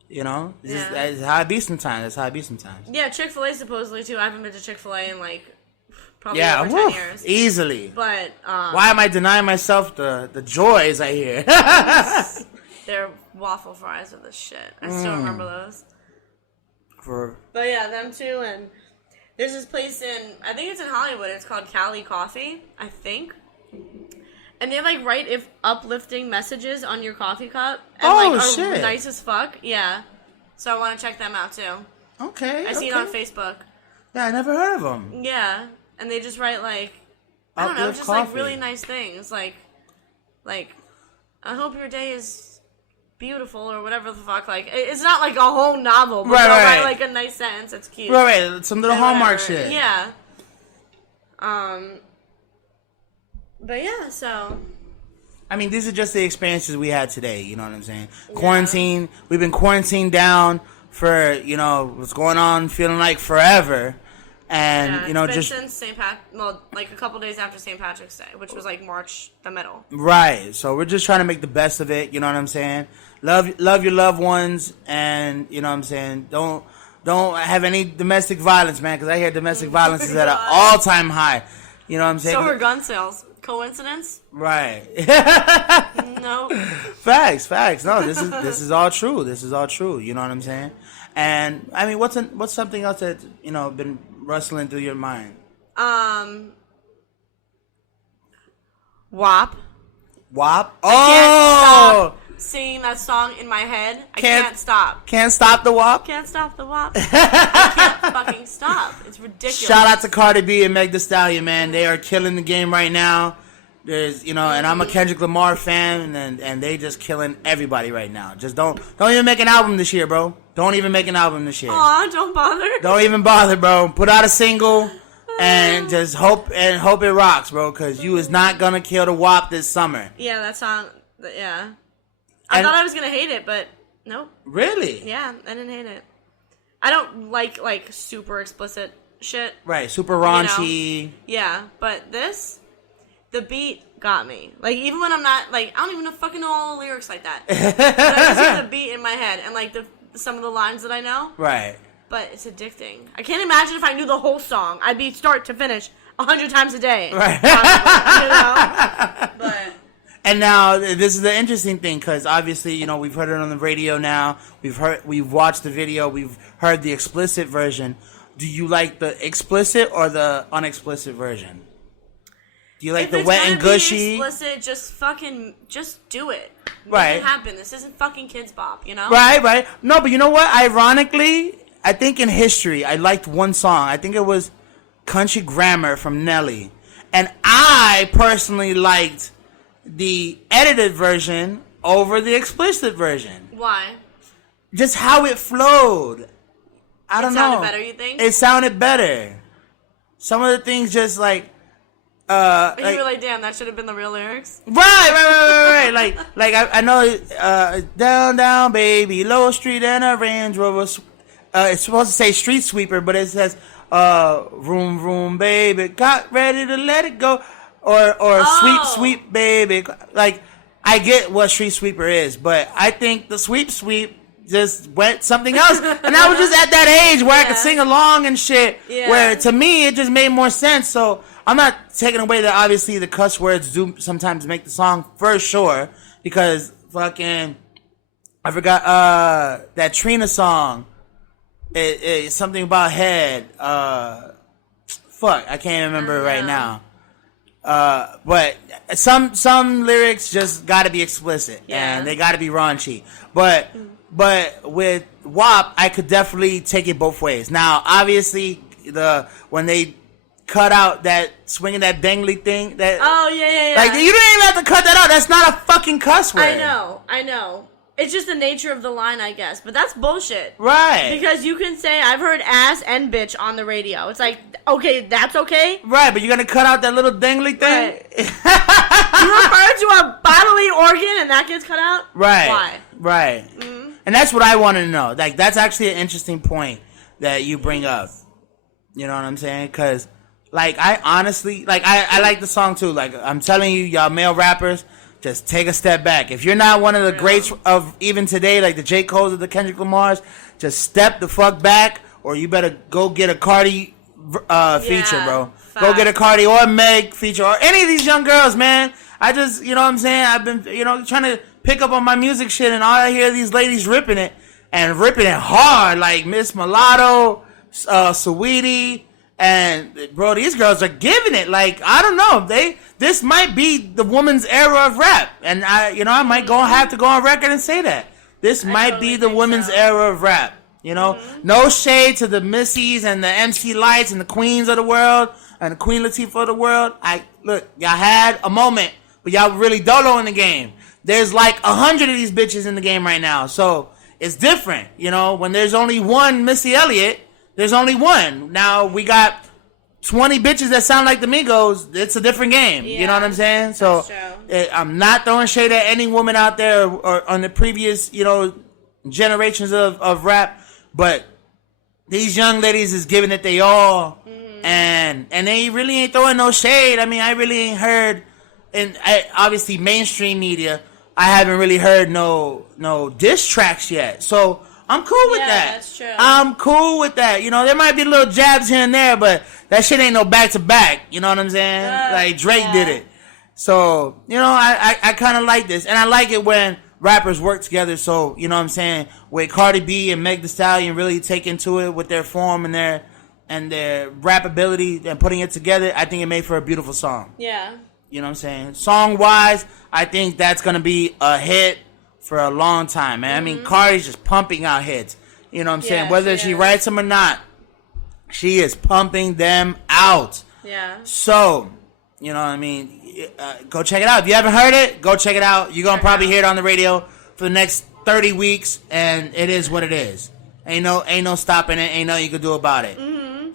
You know, that's how it be sometimes. Yeah, Chick-fil-A supposedly too. I haven't been to Chick-fil-A in like probably over 10 years. Easily. But why am I denying myself the joys I hear? Their waffle fries are the shit. I still remember those. But yeah, them too. And there's this place I think it's in Hollywood. It's called Cali Coffee, I think. And they like write uplifting messages on your coffee cup. And are nice as fuck. Yeah. So I want to check them out too. Okay. I see it on Facebook. Yeah, I never heard of them. Yeah. And they just write like I don't know, Uplift just coffee. like really nice things. Like, I hope your day is beautiful or whatever the fuck. Like, it's not like a whole novel, but right. like a nice sentence. It's cute. Right. Some little Hallmark whatever. shit. Yeah. But yeah, so. I mean, these are just the experiences we had today. You know what I'm saying? Yeah. Quarantine. We've been quarantined down for, you know, what's going on, feeling like forever. And, you know, it's been just since like a couple days after St. Patrick's Day, which was like March the middle. Right. So we're just trying to make the best of it. You know what I'm saying? Love your loved ones, and you know what I'm saying. Don't have any domestic violence, man, because I hear domestic violence is at an all-time high. You know what I'm saying? So are gun sales. Coincidence? Right. No. Facts. No, this is all true. This is all true. You know what I'm saying? And I mean, what's something else that, you know, been rustling through your mind? WAP. WAP? I can't Oh! stop singing that song in my head. I can't stop. Can't stop the WAP? Can't stop the WAP. I can't fucking stop. It's ridiculous. Shout out to Cardi B and Meg Thee Stallion, man. They are killing the game right now. There's, you know, and I'm a Kendrick Lamar fan, and they just killing everybody right now. Just don't even make an album this year, bro. Don't even make an album this year. Aw, don't bother. Don't even bother, bro. Put out a single and just hope it rocks, bro, because you is not gonna kill the WAP this summer. Yeah, that song. Yeah, I thought I was gonna hate it, but nope. Really? Yeah, I didn't hate it. I don't like super explicit shit. Right, super raunchy. You know? Yeah, but the beat got me. Like, even when I'm not, like, I don't even fucking know all the lyrics like that. But I just hear the beat in my head and, like, some of the lines that I know. Right. But it's addicting. I can't imagine if I knew the whole song. I'd be start to finish 100 times a day. Right. Probably, you know? But... And now, this is the interesting thing, because obviously, you know, we've heard it on the radio now. We've watched the video. We've heard the explicit version. Do you like the explicit or the unexplicit version? Do you like if the wet and gushy? Explicit, just do it. Right. Make it happen. This isn't fucking Kids Bop, you know? Right. No, but you know what? Ironically, I think in history, I liked one song. I think it was Country Grammar from Nelly. And I personally liked the edited version over the explicit version. Why? Just how it flowed. I don't know. It sounded better, you think? It sounded better. Some of the things just like... you were like, damn, that should have been the real lyrics. Right. like I know, down, baby, Low Street and a Range Rover. It's supposed to say street sweeper, but it says, vroom, baby, got ready to let it go. Or sweep, baby. Like, I get what street sweeper is, but I think the sweep just went something else. And I was just at that age where I could sing along and shit. Yeah. Where, to me, it just made more sense. So, I'm not taking away that obviously the cuss words do sometimes make the song for sure, because fucking I forgot that Trina song. It's something about head. Fuck, I can't remember right now. But some lyrics just got to be explicit and they got to be raunchy. But with WAP, I could definitely take it both ways. Now, obviously, when they cut out that swinging that dangly thing, that yeah. Like, you didn't even have to cut that out. That's not a fucking cuss word. I know. It's just the nature of the line, I guess. But that's bullshit. Right. Because you can say, I've heard ass and bitch on the radio. It's like, okay, that's okay? Right, but you're going to cut out that little dangly thing? Right. You refer to a bodily organ and that gets cut out? Right. Why? Right. Mm-hmm. And that's what I want to know. Like, that's actually an interesting point that you bring up. You know what I'm saying? Because, like, I honestly, like, I like the song too. Like, I'm telling you, y'all male rappers, just take a step back. If you're not one of the greats of even today, like the J. Cole's or the Kendrick Lamar's, just step the fuck back, or you better go get a Cardi feature, bro. Facts. Go get a Cardi or a Meg feature, or any of these young girls, man. I just, you know what I'm saying? I've been, trying to pick up on my music shit, and all I hear these ladies ripping it, and ripping it hard, like Miss Mulatto, Saweetie, and bro, these girls are giving it. Like, I don't know, this might be the woman's era of rap, and I might have to go on record and say that this might be the women's era of rap. No shade to the Missies and the MC Lights and the Queens of the world and the Queen Latifah of the world. look, y'all had a moment, but y'all really dolo in the game. There's like 100 of these bitches in the game right now, so it's different. You know, when there's only one Missy Elliott, there's only one. Now we got 20 bitches that sound like the Migos. It's a different game. Yeah, you know what I'm saying? So I'm not throwing shade at any woman out there or on the previous, you know, generations of rap, but these young ladies is giving it they all, and they really ain't throwing no shade. I mean, I really ain't heard, and obviously mainstream media, I haven't really heard no diss tracks yet. So I'm cool with that. That's true. I'm cool with that. You know, there might be little jabs here and there, but that shit ain't no back to back. You know what I'm saying? Like Drake did it. So, you know, I kind of like this, and I like it when rappers work together. So, you know what I'm saying, with Cardi B and Meg Thee Stallion really taking to it with their form and their rap ability and putting it together, I think it made for a beautiful song. Yeah. You know what I'm saying? Song wise, I think that's gonna be a hit for a long time, man. I mean, Cardi's just pumping out hits. You know what I'm saying? Whether she writes them or not, she is pumping them out. Yeah. So, you know what I mean? Go check it out. If you haven't heard it, go check it out. You're gonna probably hear it on the radio for the next 30 weeks, and it is what it is. Ain't no stopping it. Ain't nothing you can do about it.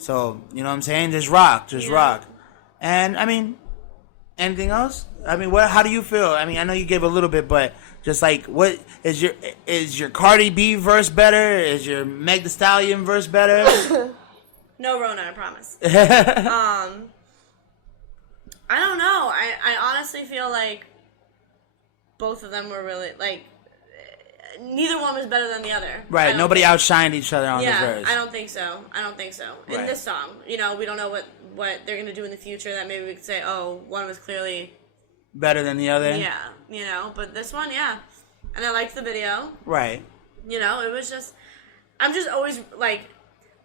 So, you know what I'm saying? Just rock. Rock. And, I mean, anything else? I mean, how do you feel? I mean, I know you gave a little bit, but just like, what is your Cardi B verse better? Is your Meg Thee Stallion verse better? No Rona, I promise. I don't know. I honestly feel like both of them were really, like, neither one was better than the other. Right. Nobody outshined each other on the verse. I don't think so. In this song, you know, we don't know what they're going to do in the future that maybe we could say, oh, one was clearly better than the other. Yeah, you know, but this one, yeah. And I liked the video. Right. You know, it was just, I'm just always, like,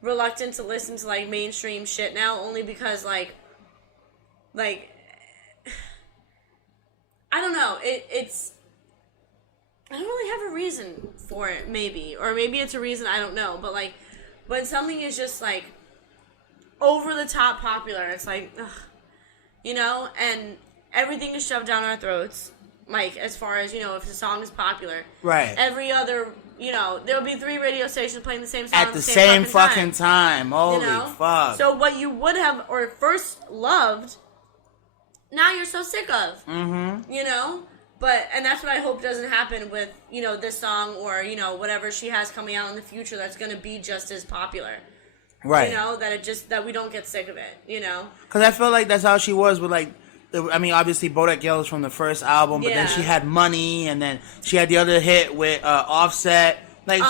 reluctant to listen to, like, mainstream shit now, only because, like, I don't know, it's, I don't really have a reason for it, maybe. Or maybe it's a reason, I don't know. But, like, when something is just, like, over-the-top popular, it's like, ugh, you know? And everything is shoved down our throats, like, as far as, you know, if the song is popular. Right. Every other, you know, there'll be 3 radio stations playing the same song at the same fucking time. Holy you know? fuck. So what you would have, or first loved, now you're so sick of. You know? But, and that's what I hope doesn't happen with, you know, this song or, you know, whatever she has coming out in the future that's going to be just as popular. Right. You know, that we don't get sick of it, you know? Because I feel like that's how she was with, like, I mean, obviously, Bodak Yellow's from the first album, but then she had Money, and then she had the other hit with Offset. Like,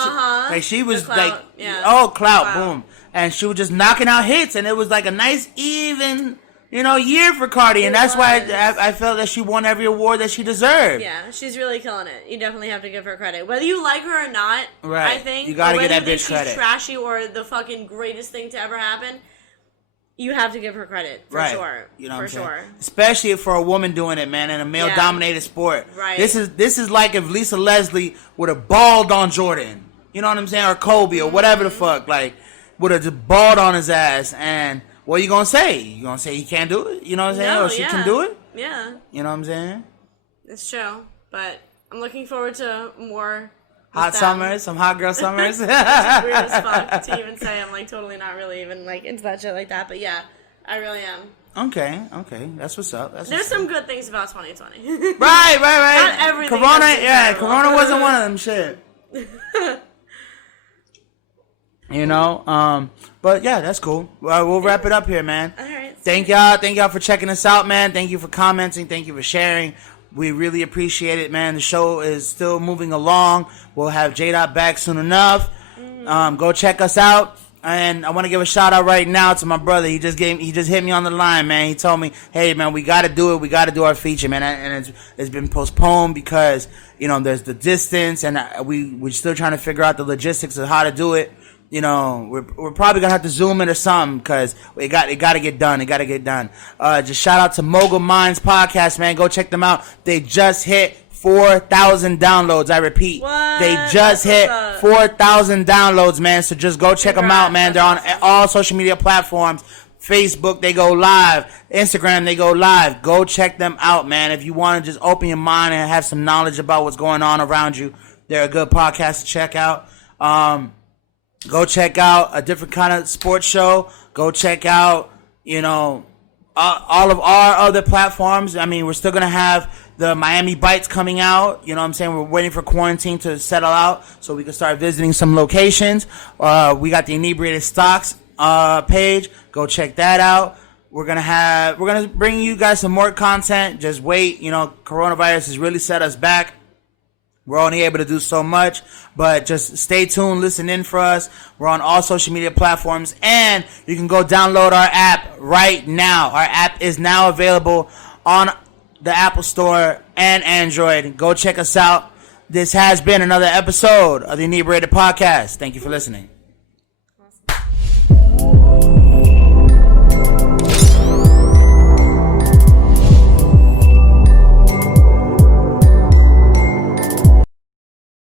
she was, clout, like, clout, boom. And she was just knocking out hits, and it was, like, a nice, even, you know, year for Cardi, and that's why I felt that she won every award that she deserved. Yeah, she's really killing it. You definitely have to give her credit. Whether you like her or not, right. I think. You gotta give that bitch credit. She's trashy or the fucking greatest thing to ever happen, you have to give her credit, for sure. You know for sure. Especially for a woman doing it, man, in a male-dominated sport. Right. This is like if Lisa Leslie would have balled on Jordan. You know what I'm saying? Or Kobe or whatever the fuck. Like, would have just balled on his ass. And what you gonna say? You gonna say he can't do it? You know what I'm saying? Or she can do it? Yeah. You know what I'm saying? It's true. But I'm looking forward to more... Hot summers, some hot girl summers. Which is weird as fuck to even say. I'm like totally not really even like into that shit like that. But yeah, I really am. Okay. That's what's up. There's some good things about 2020. Right. Not everything. Corona wasn't one of them shit. You know, but yeah, that's cool. We'll wrap it up here, man. All right. Thank y'all for checking us out, man. Thank you for commenting. Thank you for sharing. We really appreciate it, man. The show is still moving along. We'll have J-Dot back soon enough. Go check us out. And I want to give a shout out right now to my brother. He just hit me on the line, man. He told me, hey, man, we got to do it. We got to do our feature, man. And it's been postponed because, you know, there's the distance and we're still trying to figure out the logistics of how to do it. You know, we're probably gonna have to zoom in or something because it got to get done. It got to get done. Just shout out to Mogul Minds podcast, man. Go check them out. They just hit 4,000 downloads. I repeat, they just hit 4,000 downloads, man. So just go check them out, man. They're on all social media platforms. Facebook, they go live. Instagram, they go live. Go check them out, man. If you want to just open your mind and have some knowledge about what's going on around you, they're a good podcast to check out. Go check out a different kind of sports show. Go check out, all of our other platforms. I mean, we're still going to have the Miami Bites coming out. You know what I'm saying? We're waiting for quarantine to settle out so we can start visiting some locations. We got the Inebriated Stocks page. Go check that out. We're gonna bring you guys some more content. Just wait. Coronavirus has really set us back. We're only able to do so much, but just stay tuned, listen in for us. We're on all social media platforms, and you can go download our app right now. Our app is now available on the Apple Store and Android. Go check us out. This has been another episode of the Inebriated Podcast. Thank you for listening.